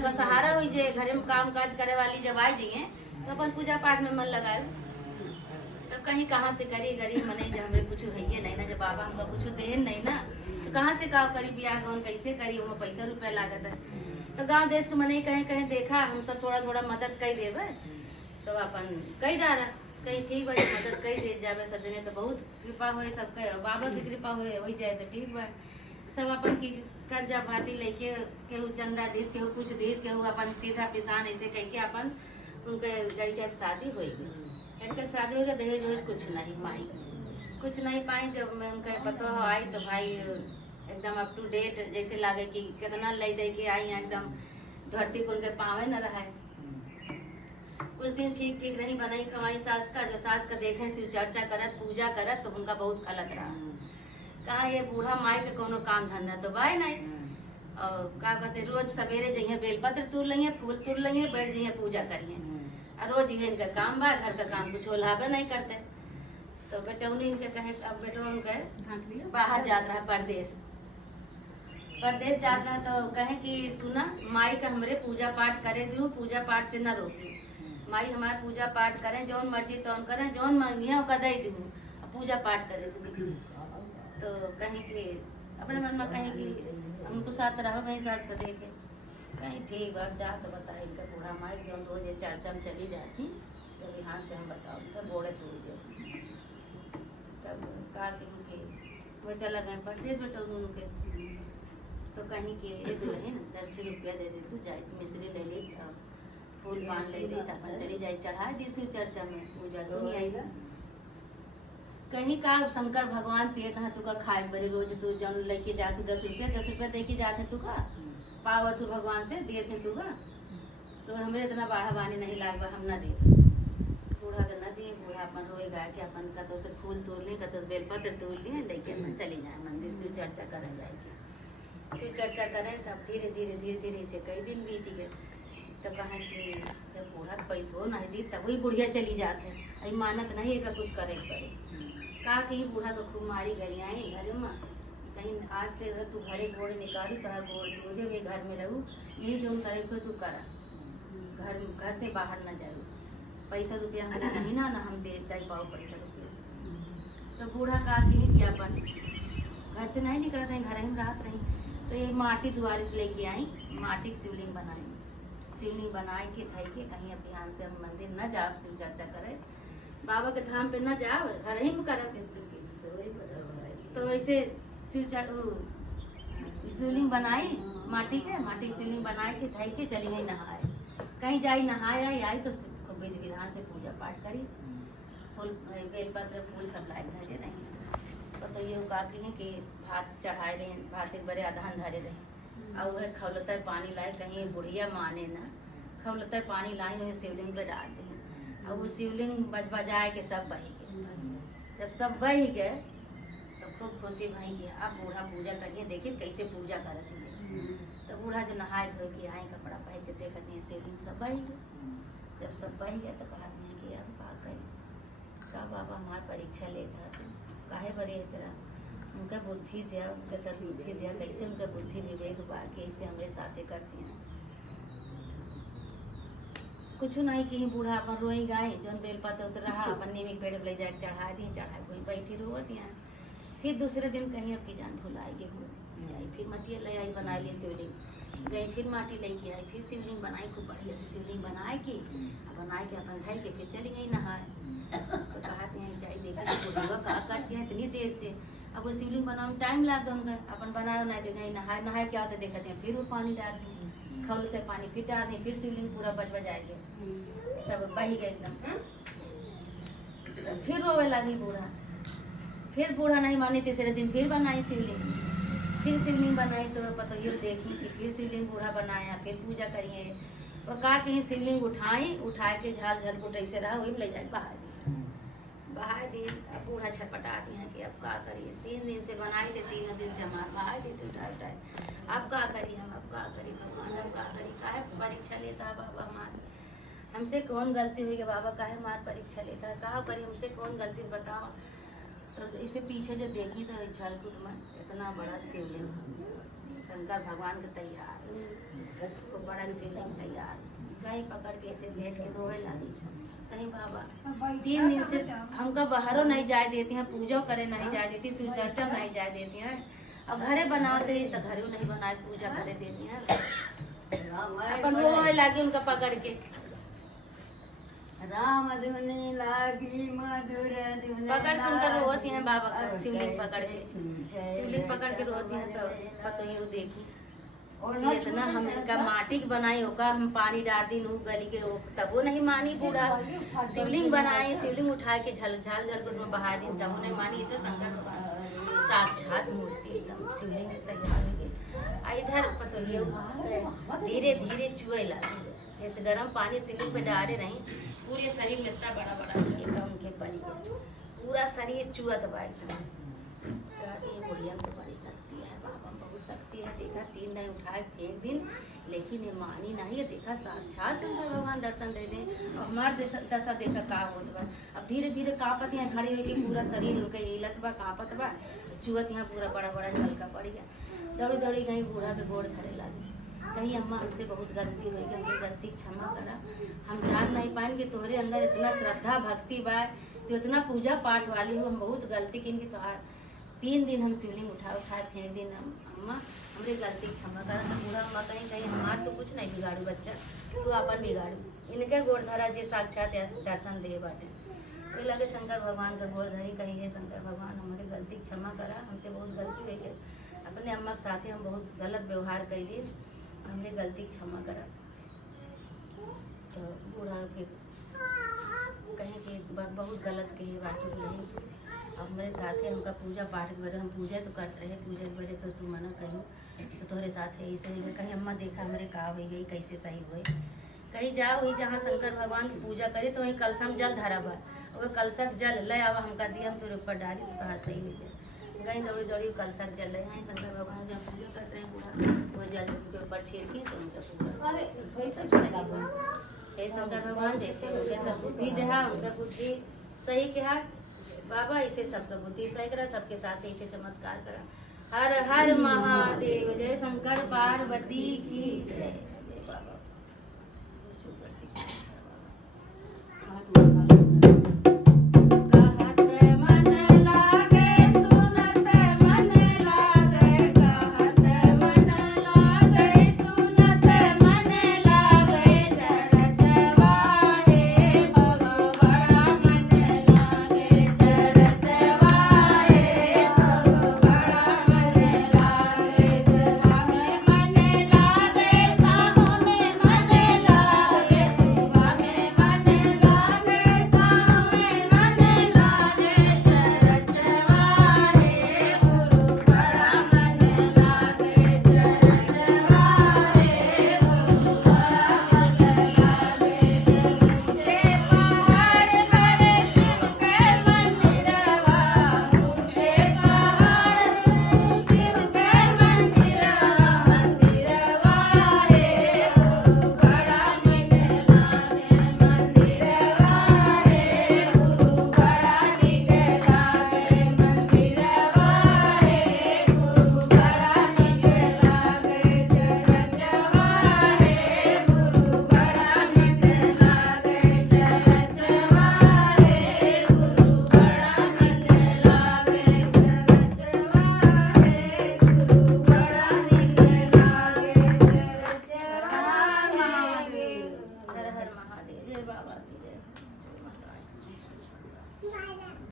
उनका सहारा हुई जे घरे में काम काज करे वाली जब आई जाइए तो अपन पूजा पाठ में मन लगाए। तो कहीं कहाँ से करी, गरीब मने जब हमें कुछ है नहीं ना, जब बाबा हमका कुछ दे नहीं ना तो कहाँ से का करी, ब्याह गौन कैसे करी, वो पैसा रुपया लागत है। तो गाँव देश के मने कहीं कहीं देखा हम सब थोड़ा थोड़ा मदद कर देवे तो अपन कई डारा कहीं ठीक बा मदद कर दे जावे सजने तो बहुत कृपा हो सबके, बाबा की कृपा हो जाए तो ठीक बा। सब अपन की कर्जा भाती लेके केहू चंदा दीस केहू कुछ दीस केहू अपन सीधा पिसान ऐसे कह के अपन उनके लड़के की शादी हुई। लड़के की शादी हो गई, दहेज वहेज कुछ नहीं पाई, कुछ नहीं पाई। जब मैं उनका पता हो आई तो भाई एकदम अप टू डेट जैसे लागे कि कितना ले दे के आई एकदम धरती पर उनके पावे न रहा। कुछ दिन ठीक ठीक नहीं बनाई खवाई सास का, जो सास का देखे शिव चर्चा करत पूजा करत तो उनका बहुत गलत रहा। कहा ये बूढ़ा माई के कोनो काम धंधा तो बाई नहीं, और का कहते रोज सवेरे जाइए बेलपत्र तोड़ लेंगे, फूल तोड़ लेंगे, बैठ जाइए पूजा करिए, और रोज ये इनका काम बा, घर का काम कुछ ओलाबे नहीं करते। तो बेटौनी इनके कहे अब बेटो उनके बाहर जात रहा परदेश जात रहा तो कहे कि सुना माई का हमरे पूजा पाठ करे दू, पूजा पाठ से न रोकी, माई हमारे पूजा पाठ करें जौन मर्जी तौन करें, जौन मांगिए वो कदई दू, पूजा पाठ करे दू। तो कहीं कि अपने मन में कहीं कि उनको साथ रहो वहीं साथ को देखे कहीं ठीक बात जा तो बताए इनका बूढ़ा माई जो रोज ये चर्चा में चली जाती तो यहाँ से हम बताओ उनका घोड़े तोड़ दे। तब कहा कि वो चला गए परदेश बेटा उनके, तो कहीं कि ये दुल्हन 10 रुपया दे दे तू जाए मिश्री ले ली फूल बांध ले ली अपन चली जाए चढ़ा दी शिव चर्चा में पूजा सुनी आई। कहीं का शंकर भगवान पे कहा तुका खाए बड़े रोज तू जन लेके जाते 10 रुपया दे के जाते तुका पाव तू भगवान से दे थे तुका, तो हमें इतना बाढ़ा बानी नहीं लागवा हम ना दे। बूढ़ा तो न दिए, बूढ़ा अपन रोए गा के अपन कतो से फूल तोड़ लिए कतो बेलपत्र तोड़ लिए लेके अपन चली जाए मंदिर शिव चर्चा करें जाएगी। शिव चर्चा करें तब धीरे धीरे धीरे धीरे से कई दिन बीत गए। तो कहें कि जब बूढ़ा पैसों नहीं दी तब वही बुढ़िया चली जाते अभी मानत नहीं है कुछ करे पड़े। कहा कि बूढ़ा तो खूब मारी गई आई घर में कहीं आज से तू घरे घोड़े निकाली तो घोड़ तू दे वे घर में रहू यही जो करे को तू करा, घर से बाहर न जाऊ, पैसा रुपया हमें नहीं ना हम दे पाओ पैसा रुपया। तो बूढ़ा कहा कि अपन घर से नहीं निकल रहे घर में रात रही। तो ये माटी दुआरे से लेके आई, माटी की शिवलिंग बनाई, शिवलिंग बनाए के थाई के कहीं अब ध्यान से हम मंदिर न जाओ शिव चर्चा करे बाबा के धाम पे न जाओ घर ही में करा। तो ऐसे शिवलिंग बनाई माटी की शिवलिंग बनाए के थाई के चली गई नहाए, कहीं जाई नहाए आई तो विधि विधान से पूजा पाठ करी, फूल बेलपत्र फूल सब लाई धरे रही। तो ये कहा कि भात चढ़ाए रहे, भात एक बड़े अधान धरे रहे और वह खौलता पानी लाए कहीं बुढ़िया माने ना खौलता पानी लाई वही शिवलिंग पे डाल दी और वो शिवलिंग बजाए के सब बही गए। जब सब बही गए तो खूब खुशी भाई कि आप बूढ़ा पूजा करिए देखिए कैसे पूजा करती है। तो बूढ़ा जो नहाए धो के आए कपड़ा पहन के देखते हैं शिवलिंग सब बही गए। जब सब बही गए तो कहते हैं कि अब का करें का बाबा हमारी परीक्षा लेता काहे बड़े तेरा उनका बुद्धि दिया, उनके साथ बुद्धि दिया, कैसे उनका बुद्धि विवेक बा कैसे हमारे साथे करती हैं। कुछ नहीं कि बूढ़ा अपन रोई गाय जौन बेलपत्र उतर रहा अपन नीमी पेड़ ले जाए चढ़ा दी चढ़ा कोई बैठी रोवत यहाँ। फिर दूसरे दिन कहीं अब की जान भुलाएगी जाई फिर मटिया ले आई बना ली शिवलिंग गई, फिर माटी लेके आई, फिर शिवलिंग बनाई खूब बढ़िया से शिवलिंग बनाए की बनाए के अपन धर के फिर चली गई नहाए। तो कहते हैं जाई देखिए बुढ़िया कहा करती है इतनी देर से, अब वो शिवलिंग बनाने में टाइम लग गए अपन बनाए ना दे गई नहाए नहाए क्या होता देखते हैं फिर वो पानी डाल दी खौल से पानी फिर डाल दी फिर शिवलिंग पूरा बजाएंगे सब बही गए एकदम। फिर रोवे लगी बूढ़ा, फिर बूढ़ा नहीं मानी तीसरे दिन फिर बनाई शिवलिंग, फिर शिवलिंग बनाई तो पता ये देखी कि फिर शिवलिंग बूढ़ा बनाया फिर पूजा करिए। वो कहा कि शिवलिंग उठाए के झाल झलकुट ऐसे रहा वही ले जाए बहा दी। अब बूढ़ा छटपटा दिया कि अब क्या करिए 3 दिन से बनाई थे 3 दिन से हमारे बहा दी तो उठाए अब क्या करिए हम अब क्या करिए भगवान अब क्या करिए काहे परीक्षा लेता है बाबा हमारे हमसे कौन गलती हुई कि बाबा काहे हमारे परीक्षा लेता है कहा करिए हमसे कौन गलती बताओ। तो इसे पीछे जो देखी तो झलकुट में इतना बड़ा शिवलिंग शंकर भगवान के तैयार तो बड़ा शिवलिंग तैयार कहीं पकड़ के ऐसे बैठ के रोए लगी कहीं बाबा 3 दिन से हमका बाहरों नहीं जाए देती हैं, पूजा करे नहीं जाए देती, शिव चर्चा नहीं जाए देती हैं। अब घरे बनाते ही तो घरे नहीं बनाए पूजा करे देती हैं। अपन रोए लगी उनका पकड़ के राम धुनी लागी मधुर धुन पकड़ के उनका रोती हैं बाबा का शिवलिंग पकड़ के शिवलिंग पकड़ के रोती हैं तो पतो ये देखी कि इतना हम इनका माटी के बनाई होगा हम पानी डाल दी नू गली के तब वो नहीं मानी पूरा शिवलिंग बनाए शिवलिंग उठा के झल झाल झलकुट में बहा दी तब वो नहीं मानी। तो शंकर भगवान साक्षात मूर्ति एकदम शिवलिंग तैयार हो गई। इधर पतो ये धीरे धीरे चुए लगी जैसे गर्म पानी शिवलिंग पे डाले नहीं पूरे शरीर में इतना बड़ा बड़ा छलका उनके बनी गया पूरा शरीर चुअत बा एकदम। ये बुढ़िया तो बड़ी शक्ति है बाबा बहुत शक्ति है। देखा 3 नहीं उठाए फेंक दिन लेकिन ये मानी नहीं है। देखा साक्षात शंकर भगवान दर्शन दे दें और हमारे दशा देखा का होत बा। अब धीरे धीरे कांपत यहाँ खड़ी हुई कि पूरा शरीर उनका हिलत बा कांपत बा चुअत यहाँ पूरा बड़ा बड़ा झलका पड़ गया। दौड़ी दौड़ी गई बूढ़ा के गोड़ धरे लगी कहीं अम्मा हमसे बहुत गलती हुई हमसे गलती क्षमा करा हम जान नहीं पाएंगे तोहरे अंदर इतना श्रद्धा भक्ति बा तो इतना पूजा पाठ वाली हो हम बहुत गलती की तोहार 3 दिन हम शिवलिंग उठाए फेंक दिन अम्मा हमरे गलती क्षमा करा। तो पूरा अम्मा कहीं कहीं हमार तो कुछ नहीं बिगाड़ू बच्चा तू अपन बिगाड़ू इनके गोड़ धरा जे साक्षात दर्शन दे बाटे तो लगे शंकर भगवान का गोड़ धरी कहीं शंकर भगवान हमारे गलती क्षमा करा हमसे बहुत गलती हुई है अपने अम्मा के साथ हम बहुत गलत व्यवहार कैली हमने गलती क्षमा करा। तो बूढ़ा फिर कहीं कि बहुत गलत कही बाकी नहीं अब मेरे साथ है हमका पूजा पाठ के बारे हम पूजा तो करते रहे पूजा के बारे तो तू मना करूँ तो तुम्हारे साथ है ऐसे कहीं अम्मा देखा हमारे का हो गई कैसे सही हुए कहीं जाओ वही जहाँ शंकर भगवान की पूजा करे तो वहीं कलशा में जल धरा बा और कलशा जल ले आवा हमका दिया हम तेरे ऊपर डाली तो कहा सही हो जाए गई दौड़ी दौड़ी कलशा जल रहे हैं शंकर भगवान जब पूजा कर रहे हैं पूरा वो जल के ऊपर छेड़ के तो उनका पूजा वही सब सही हुआ। हे शंकर भगवान जैसे उनके सब बुद्धि देहा उनका बुद्धि सही कहा बाबा इसे सबका बुद्धि सही करा सबके साथ ऐसे चमत्कार करा। हर हर महादेव जय शंकर पार्वती की जय।